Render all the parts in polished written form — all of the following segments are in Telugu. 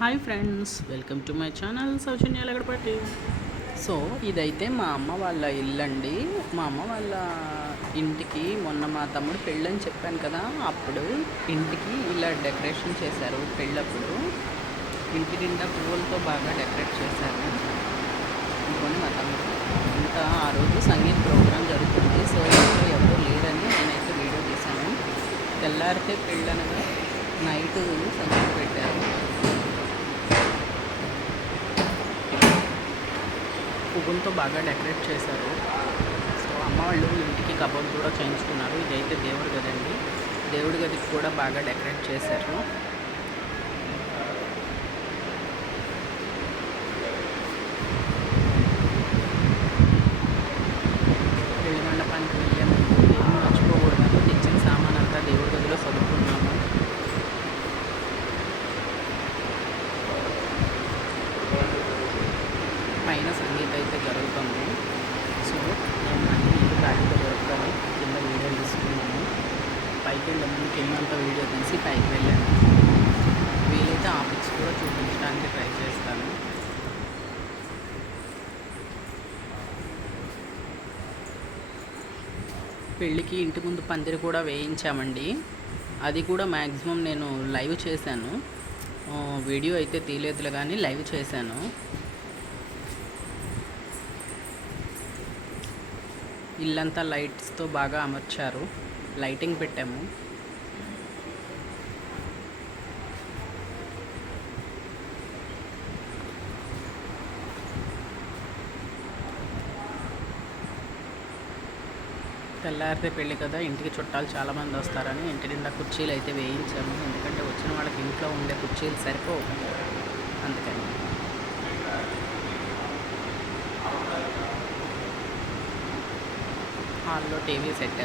Hi friends, welcome to my channel Soujanya Lagadapatti. So ఇదైతే మా అమ్మ వాళ్ళ ఇల్లు అండి. మా అమ్మ వాళ్ళ ఇంటికి మొన్న మా తమ్ముడు పెళ్ళని చెప్పాను కదా, అప్పుడు ఇంటికి ఇలా డెకరేషన్ చేశారు. పెళ్ళప్పుడు ఇంటి నిండా పువ్వులతో బాగా డెకరేట్ చేశారు. ఇంకొని మా తమ్ముడు ఇంకా ఆ రోజు సంగీత ప్రోగ్రాం జరుగుతుంది. సో ఇంట్లో ఎవరూ లేరని నేనైతే వీడియో తీశాను. తెల్లారితే పెళ్ళనగా నైట్ సంగీత పెట్టారు. పువ్వులతో బాగా డెకరేట్ చేశారు. సో అమ్మ వాళ్ళు ఇంటికి కబోర్డ్ కూడా చేయించుకున్నారు. ఇదైతే దేవుడి గది అండి. దేవుడి గదికి కూడా బాగా డెకరేట్ చేశారు. పెళ్లి మండపానికి వెళ్ళే ముందు ఏం మర్చిపోకూడదని తెచ్చిన సామాన్ అంతా దేవుడి గదిలో చదువుకున్నాము. పైన సంగీత అయితే జరుగుతుంది. సో నేను అన్ని ఇల్లు బ్యాగ్లో దొరుకుతాను. కింద వీడియో తీసుకున్నాను. పైకి వెళ్ళే ముందు కిందంతా వీడియో తీసి పైకి వెళ్ళాను. వీలైతే ఆ పిక్స్ కూడా చూపించడానికి ట్రై చేస్తాను. పెళ్ళికి ఇంటి ముందు పందిరి కూడా వేయించామండి. అది కూడా మ్యాక్సిమం నేను లైవ్ చేశాను. వీడియో అయితే తీయలేదులే కానీ లైవ్ చేశాను. ఇల్లంతా లైట్స్తో బాగా అమర్చారు. లైటింగ్ పెట్టాము. తెల్లారితే పెళ్ళి కదా, ఇంటికి చుట్టాలు చాలామంది వస్తారని ఇంటి నిండా కుర్చీలు అయితే వేయించాము. ఎందుకంటే వచ్చిన వాళ్ళకి ఇంట్లో ఉండే కుర్చీలు సరిపోవు, అందుకని. హాల్లో టీవీ సెట్,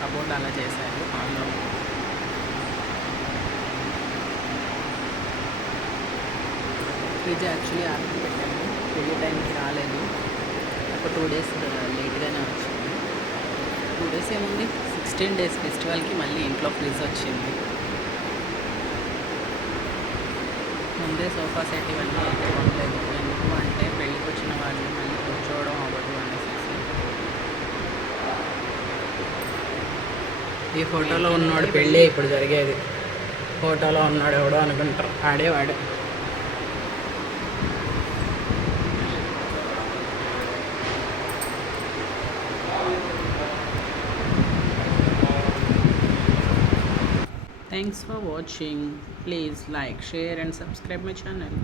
కబోర్డ్ అలా చేశారు హాల్లో. ఫ్రిడ్జ్ యాక్చువల్లీ ఆర్డర్ పెట్టాము. పెళ్ళి టైంకి రాలేదు. ఒక 2 days లేట్గానే వచ్చింది. 2 days ఏముంది, 16 days ఫెస్టివల్కి మళ్ళీ ఇంట్లో ఫ్రిడ్జ్ వచ్చింది. ముందే సోఫా సెట్ ఇవన్నీ అయితే కొనలేదు. ఎందుకు అంటే పెళ్ళికి వచ్చిన వాళ్ళు మళ్ళీ కూర్చోవడం అవ్వదు అనేసి. ఈ ఫోటోలో ఉన్నాడు పెళ్ళి ఇప్పుడు జరిగేది. ఫోటోలో ఉన్నాడు ఎవడో అనుకుంటారు, ఆడేవాడు. Thanks for watching. Please like, share and subscribe my channel.